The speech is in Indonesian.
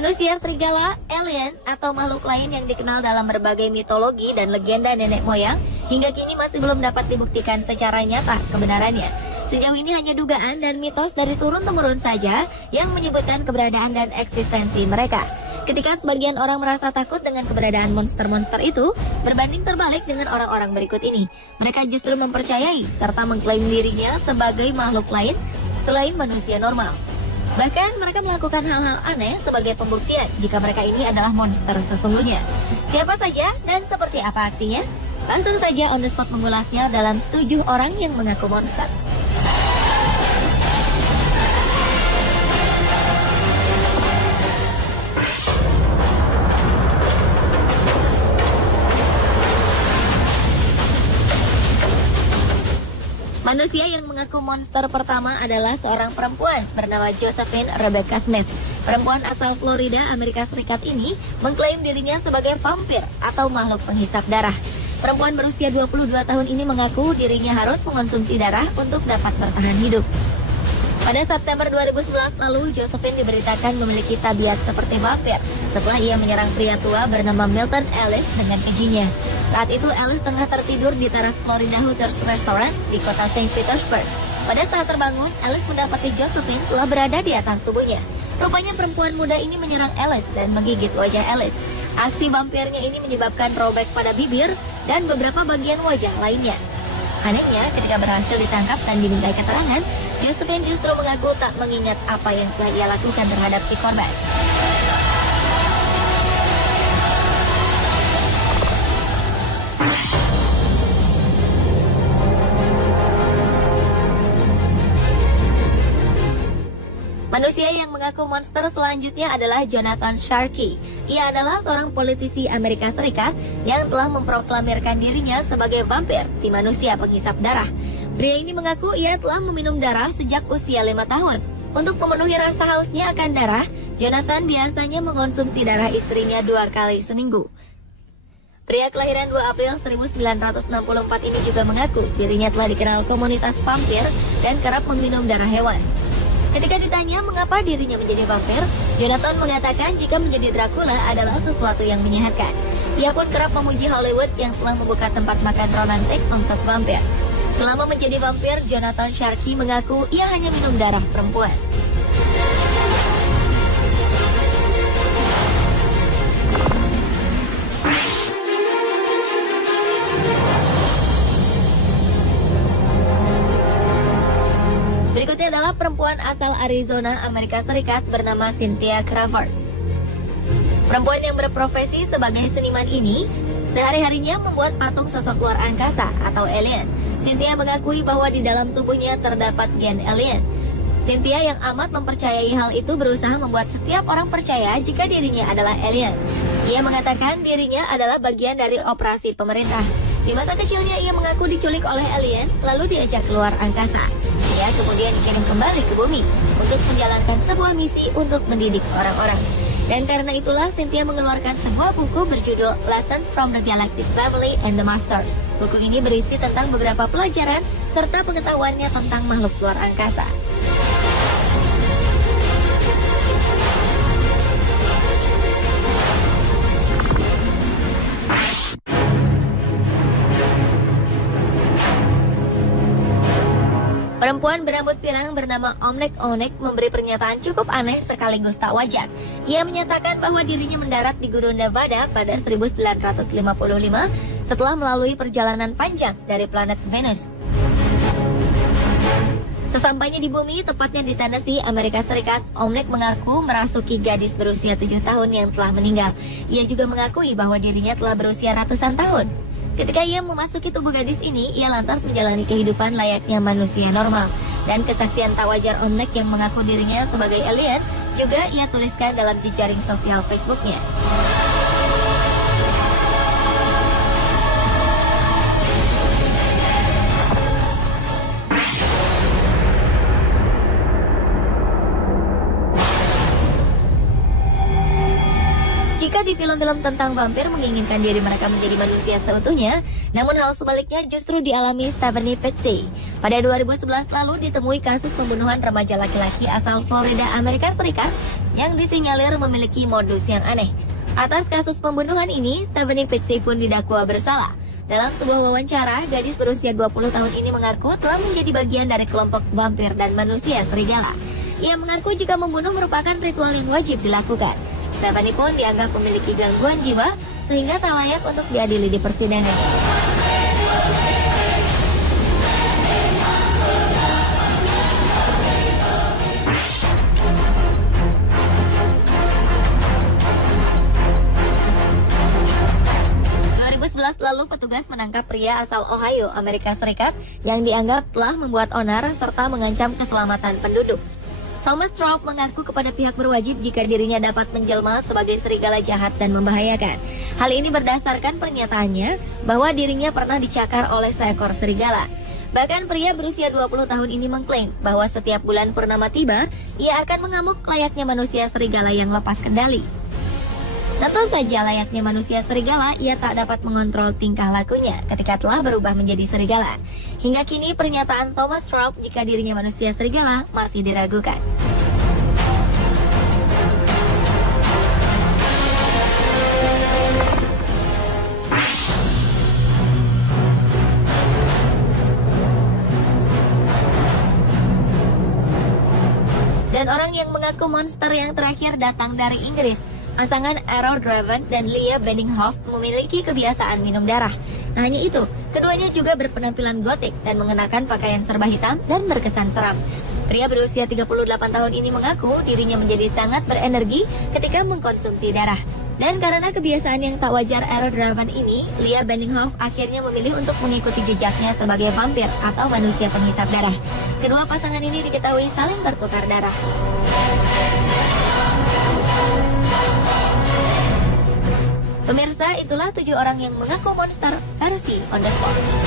Manusia serigala, alien, atau makhluk lain yang dikenal dalam berbagai mitologi dan legenda nenek moyang hingga kini masih belum dapat dibuktikan secara nyata kebenarannya. Sejauh ini hanya dugaan dan mitos dari turun-temurun saja yang menyebutkan keberadaan dan eksistensi mereka. Ketika sebagian orang merasa takut dengan keberadaan monster-monster itu, berbanding terbalik dengan orang-orang berikut ini. Mereka justru mempercayai serta mengklaim dirinya sebagai makhluk lain selain manusia normal. Bahkan mereka melakukan hal-hal aneh sebagai pembuktian jika mereka ini adalah monster sesungguhnya. Siapa saja dan seperti apa aksinya? Langsung saja on the spot mengulasnya dalam 7 orang yang mengaku monster. Manusia yang mengaku monster pertama adalah seorang perempuan bernama Josephine Rebecca Smith. Perempuan asal Florida, Amerika Serikat ini mengklaim dirinya sebagai vampir atau makhluk penghisap darah. Perempuan berusia 22 tahun ini mengaku dirinya harus mengonsumsi darah untuk dapat bertahan hidup. Pada September 2011 lalu, Josephine diberitakan memiliki tabiat seperti vampir setelah ia menyerang pria tua bernama Milton Ellis dengan kejinya. Saat itu Ellis tengah tertidur di teras Florida Hooters Restaurant di kota Saint Petersburg. Pada saat terbangun, Ellis mendapati Josephine telah berada di atas tubuhnya. Rupanya perempuan muda ini menyerang Ellis dan menggigit wajah Ellis. Aksi vampirnya ini menyebabkan robek pada bibir dan beberapa bagian wajah lainnya. Anehnya, ketika berhasil ditangkap dan dimintai keterangan, Josephine justru mengaku tak mengingat apa yang telah ia lakukan terhadap si korban. Manusia yang mengaku monster selanjutnya adalah Jonathan Sharkey. Ia adalah seorang politisi Amerika Serikat yang telah memproklamirkan dirinya sebagai vampir, si manusia penghisap darah. Pria ini mengaku ia telah meminum darah sejak usia 5 tahun. Untuk memenuhi rasa hausnya akan darah, Jonathan biasanya mengonsumsi darah istrinya 2 kali seminggu. Pria kelahiran 2 April 1964 ini juga mengaku dirinya telah dikenal komunitas vampir dan kerap meminum darah hewan. Ketika ditanya mengapa dirinya menjadi vampir, Jonathan mengatakan jika menjadi Dracula adalah sesuatu yang menyehatkan. Ia pun kerap memuji Hollywood yang telah membuka tempat makan romantik untuk vampir. Selama menjadi vampir, Jonathan Sharkey mengaku ia hanya minum darah perempuan. Berikutnya adalah perempuan asal Arizona, Amerika Serikat bernama Cynthia Crawford. Perempuan yang berprofesi sebagai seniman ini sehari-harinya membuat patung sosok luar angkasa atau alien. Cynthia mengakui bahwa di dalam tubuhnya terdapat gen alien. Cynthia yang amat mempercayai hal itu berusaha membuat setiap orang percaya jika dirinya adalah alien. Ia mengatakan dirinya adalah bagian dari operasi pemerintah. Di masa kecilnya ia mengaku diculik oleh alien lalu diajak keluar angkasa. Ia kemudian dikirim kembali ke bumi untuk menjalankan sebuah misi untuk mendidik orang-orang. Dan karena itulah Cynthia mengeluarkan sebuah buku berjudul Lessons from the Galactic Family and the Masters. Buku ini berisi tentang beberapa pelajaran serta pengetahuannya tentang makhluk luar angkasa. Perempuan berambut pirang bernama Omnek Onek memberi pernyataan cukup aneh sekaligus tak wajar. Ia menyatakan bahwa dirinya mendarat di Gunung Nevada pada 1955 setelah melalui perjalanan panjang dari planet Venus. Sesampainya di bumi, tepatnya di Tennessee, Amerika Serikat, Omnek mengaku merasuki gadis berusia 7 tahun yang telah meninggal. Ia juga mengakui bahwa dirinya telah berusia ratusan tahun. Ketika ia memasuki tubuh gadis ini, ia lantas menjalani kehidupan layaknya manusia normal. Dan kesaksian tak wajar Omnek yang mengaku dirinya sebagai alien juga ia tuliskan dalam jejaring sosial Facebooknya. Jika di film-film tentang vampir menginginkan diri mereka menjadi manusia seutuhnya, namun hal sebaliknya justru dialami Stephanie Petsey. Pada 2011 lalu ditemui kasus pembunuhan remaja laki-laki asal Florida, Amerika Serikat yang disinyalir memiliki modus yang aneh. Atas kasus pembunuhan ini, Stephanie Pixie pun didakwa bersalah. Dalam sebuah wawancara, gadis berusia 20 tahun ini mengaku telah menjadi bagian dari kelompok vampir dan manusia serigala. Ia mengaku jika membunuh merupakan ritual yang wajib dilakukan. Stephanie pun dianggap memiliki gangguan jiwa sehingga tak layak untuk diadili di persidangan. Lalu petugas menangkap pria asal Ohio, Amerika Serikat yang dianggap telah membuat onar serta mengancam keselamatan penduduk. Thomas Traub mengaku kepada pihak berwajib jika dirinya dapat menjelma sebagai serigala jahat dan membahayakan. Hal ini berdasarkan pernyataannya bahwa dirinya pernah dicakar oleh seekor serigala. Bahkan pria berusia 20 tahun ini mengklaim bahwa setiap bulan purnama tiba, ia akan mengamuk layaknya manusia serigala yang lepas kendali. Tentu saja layaknya manusia serigala, ia tak dapat mengontrol tingkah lakunya ketika telah berubah menjadi serigala. Hingga kini pernyataan Thomas Traub jika dirinya manusia serigala masih diragukan. Dan orang yang mengaku monster yang terakhir datang dari Inggris. Pasangan Aaron Draven dan Leah Benninghoff memiliki kebiasaan minum darah. Nah, hanya itu, keduanya juga berpenampilan gotik dan mengenakan pakaian serba hitam dan berkesan seram. Pria berusia 38 tahun ini mengaku dirinya menjadi sangat berenergi ketika mengkonsumsi darah. Dan karena kebiasaan yang tak wajar Aaron Draven ini, Leah Benninghoff akhirnya memilih untuk mengikuti jejaknya sebagai vampir atau manusia penghisap darah. Kedua pasangan ini diketahui saling bertukar darah. Pemirsa, itulah 7 orang yang mengaku monster versi On The Spot.